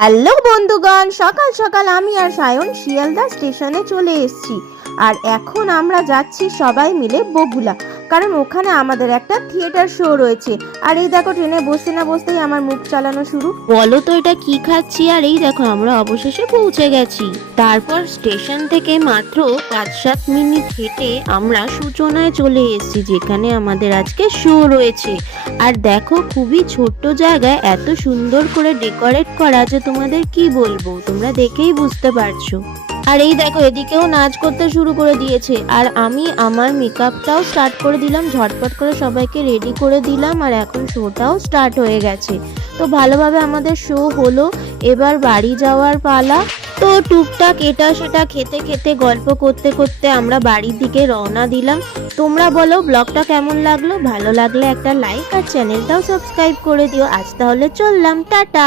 Hello বন্ধুগণ, সকাল সকাল আমি আর সায়ন শিয়ালদা স্টেশনে চলে এসেছি। আর এখন আমরা যাচ্ছি সবাই মিলে বগুলা, কারণ ওখানে আমাদের একটা থিয়েটার শো রয়েছে। আর এই দেখো, ট্রেনে বসতে না বসতেই আমার মুখ চালানো শুরু। বলো তো এটা কি খাচ্ছি। আর এই দেখো আমরা অবশেষে পৌঁছে গেছি। তারপর স্টেশন থেকে মাত্র 5-7 মিনিট হেঁটে আমরা সূচনায় চলে এসেছি, যেখানে আমাদের আজকে শো রয়েছে। আর দেখো, খুবই ছোট্ট জায়গায় এত সুন্দর করে ডেকোরেট করা যে তোমাদের কি বলবো, তোমরা দেখেই বুঝতে পারছো। আর এই দেখো, এদিকেও নাচ করতে শুরু করে দিয়েছে। আর আমি আমার মেকআপটাও স্টার্ট করে দিলাম, ঝটপট করে সবাইকে রেডি করে দিলাম। আর এখন শোটাও স্টার্ট হয়ে গেছে। তো ভালোভাবে আমাদের শো হলো। এবার বাড়ি যাওয়ার পালা। তো টুকটাক এটা সেটা খেতে খেতে গল্প করতে করতে আমরা বাড়ির দিকে রওনা দিলাম। তোমরা বলো ব্লগটা কেমন লাগলো? ভালো লাগলে একটা লাইক আর চ্যানেলটাও সাবস্ক্রাইব করে দিও। আজ তাহলে চললাম, টাটা।